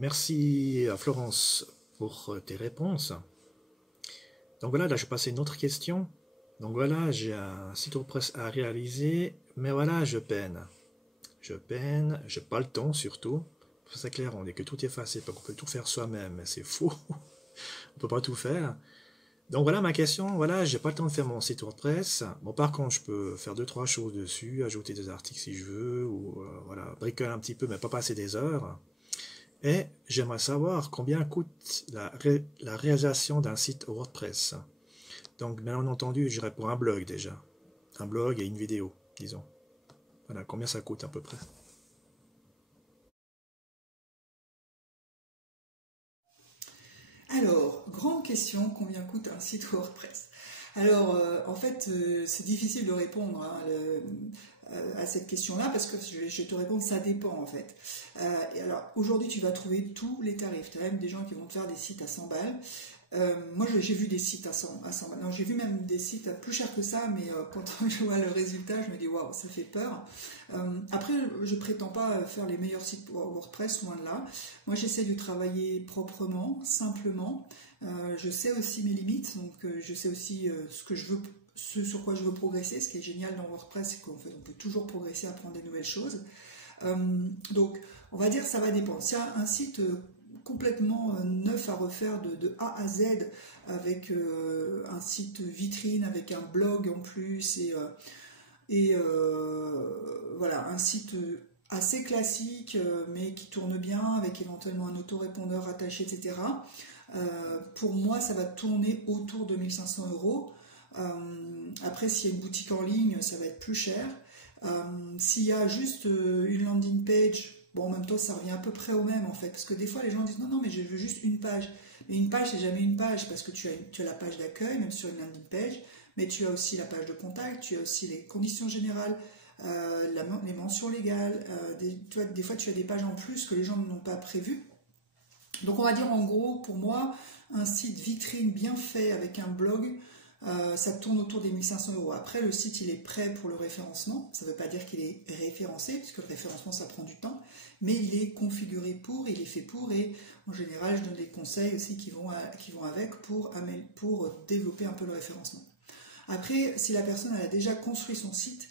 Merci à Florence pour tes réponses. Donc voilà, là je passe à une autre question. Donc voilà, j'ai un site WordPress à réaliser, mais voilà, je peine. Je peine, j'ai pas le temps surtout. C'est clair, on dit que tout est facile, qu'on peut tout faire soi-même, mais c'est faux. On peut pas tout faire. Donc voilà ma question, voilà, j'ai pas le temps de faire mon site WordPress. Bon, par contre, je peux faire deux, trois choses dessus, ajouter des articles si je veux, ou voilà, bricoler un petit peu, mais pas passer des heures. Et j'aimerais savoir combien coûte la réalisation d'un site WordPress. Donc, bien entendu, je dirais pour un blog déjà. Un blog et une vidéo, disons. Voilà, combien ça coûte à peu près. Alors, grande question, combien coûte un site WordPress? Alors, en fait, c'est difficile de répondre à cette question-là parce que je vais te répondre, ça dépend en fait. Et alors, aujourd'hui, tu vas trouver tous les tarifs. Tu as même des gens qui vont te faire des sites à 100 balles. Moi, j'ai vu des sites à 100 balles. Non, j'ai vu même des sites à plus cher que ça, mais quand je vois le résultat, je me dis waouh, ça fait peur. Après, je prétends pas faire les meilleurs sites WordPress, loin de là. Moi, j'essaie de travailler proprement, simplement. Je sais aussi mes limites, donc je sais aussi ce que je veux, ce sur quoi je veux progresser. Ce qui est génial dans WordPress, c'est qu'en fait, on peut toujours progresser, apprendre des nouvelles choses. Donc, on va dire ça va dépendre. Si un site complètement neuf à refaire de A à Z, avec un site vitrine, avec un blog en plus, voilà, un site assez classique, mais qui tourne bien, avec éventuellement un autorépondeur attaché, etc. Pour moi, ça va tourner autour de 1500 euros. Après, s'il y a une boutique en ligne, ça va être plus cher. S'il y a juste une landing page, bon, en même temps, ça revient à peu près au même en fait, parce que des fois, les gens disent non, non, mais je veux juste une page. Mais une page, c'est jamais une page, parce que tu as la page d'accueil, même sur une landing page, mais tu as aussi la page de contact, tu as aussi les conditions générales, les mentions légales. Des fois, tu as des pages en plus que les gens n'ont pas prévues. Donc, on va dire en gros, pour moi, un site vitrine bien fait avec un blog, ça tourne autour des 1500 euros. Après, le site, il est prêt pour le référencement. Ça ne veut pas dire qu'il est référencé, puisque le référencement, ça prend du temps. Mais il est configuré pour, il est fait pour. Et en général, je donne des conseils aussi qui vont avec pour développer un peu le référencement. Après, si la personne elle a déjà construit son site,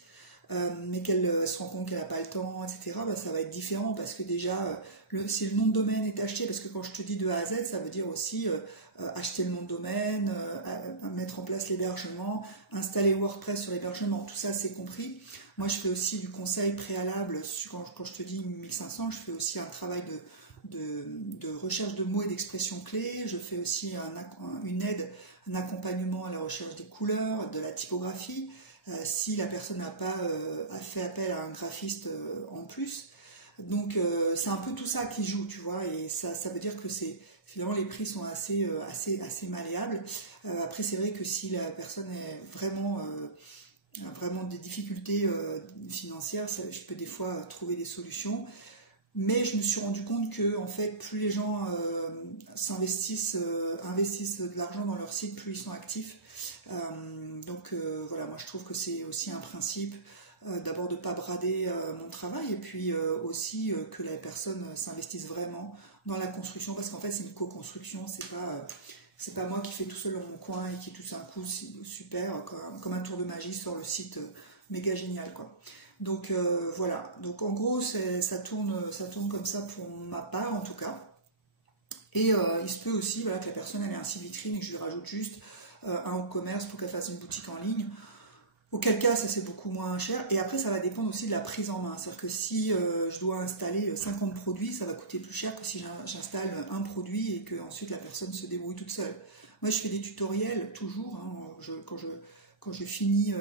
mais qu'elle se rend compte qu'elle n'a pas le temps, etc., bah, ça va être différent parce que déjà, si le nom de domaine est acheté, parce que quand je te dis de A à Z, ça veut dire aussi acheter le nom de domaine, mettre en place l'hébergement, installer WordPress sur l'hébergement, tout ça c'est compris. Moi je fais aussi du conseil préalable, quand je te dis 1500, je fais aussi un travail de recherche de mots et d'expressions clés, je fais aussi une aide, un accompagnement à la recherche des couleurs, de la typographie, si la personne n'a pas fait appel à un graphiste en plus. Donc c'est un peu tout ça qui joue, tu vois, et ça veut dire que finalement les prix sont assez malléables. Après c'est vrai que si la personne est a vraiment des difficultés financières, je peux des fois trouver des solutions. Mais je me suis rendu compte que en fait, plus les gens investissent de l'argent dans leur site, plus ils sont actifs. Voilà, moi je trouve que c'est aussi un principe d'abord de ne pas brader mon travail et puis aussi que la personne s'investisse vraiment dans la construction parce qu'en fait c'est une co-construction, c'est pas moi qui fais tout seul dans mon coin et qui tout d'un coup super comme un tour de magie sur le site méga génial quoi. Donc voilà, donc en gros ça tourne comme ça pour ma part en tout cas. Et il se peut aussi voilà, que la personne elle ait un site vitrine et que je lui rajoute juste un e-commerce pour qu'elle fasse une boutique en ligne. Auquel cas, ça c'est beaucoup moins cher. Et après, ça va dépendre aussi de la prise en main. C'est-à-dire que si je dois installer 50 produits, ça va coûter plus cher que si j'installe un produit et que ensuite la personne se débrouille toute seule. Moi, je fais des tutoriels toujours. Hein, quand je finis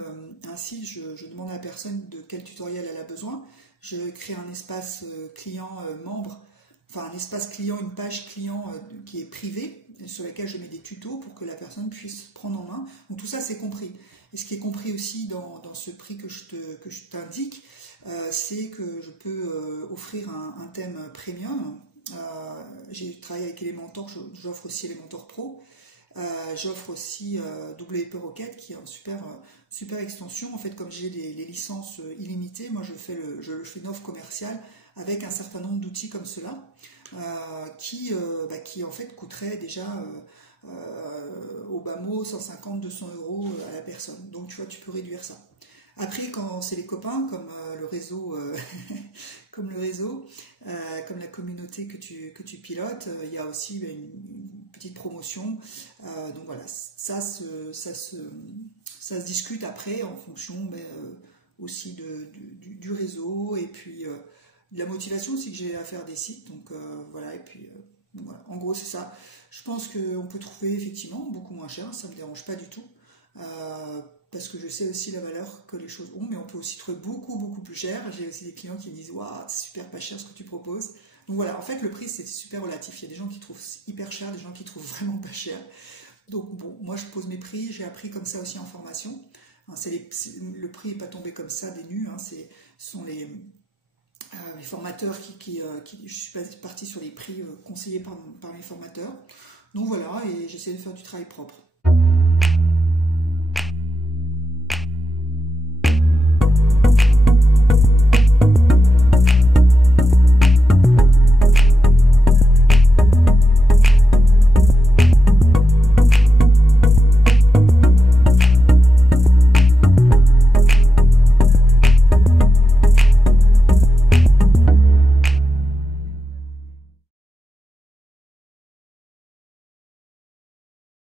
un site, je demande à la personne de quel tutoriel elle a besoin. Je crée un espace client membre, enfin un espace client, une page client qui est privée, sur laquelle je mets des tutos pour que la personne puisse prendre en main. Donc tout ça, c'est compris. Et ce qui est compris aussi dans ce prix que je t'indique, c'est que je peux offrir un thème premium. J'ai travaillé avec Elementor, j'offre aussi Elementor Pro. J'offre aussi WP Rocket qui est une super extension. En fait, comme j'ai les licences illimitées, moi je fais une offre commerciale avec un certain nombre d'outils comme cela, qui en fait coûteraient déjà au bas mot 150-200 euros à la personne. Donc tu vois, tu peux réduire ça. Après, quand c'est les copains, comme le réseau, comme la communauté que tu pilotes, il y a aussi une petite promotion. Donc voilà, ça se discute après en fonction aussi du réseau et puis de la motivation aussi que j'ai à faire des sites. Donc voilà, et puis voilà. En gros, c'est ça. Je pense qu'on peut trouver effectivement beaucoup moins cher, ça ne me dérange pas du tout. Parce que je sais aussi la valeur que les choses ont, mais on peut aussi trouver beaucoup plus cher. J'ai aussi des clients qui me disent waouh, c'est super pas cher ce que tu proposes. Donc voilà, en fait le prix c'est super relatif. Il y a des gens qui trouvent hyper cher, des gens qui trouvent vraiment pas cher. Donc bon, moi je pose mes prix, j'ai appris comme ça aussi en formation. Hein, le prix n'est pas tombé comme ça des nues, hein, ce sont les formateurs je suis partie sur les prix conseillés par mes formateurs. Donc voilà, et j'essaie de faire du travail propre.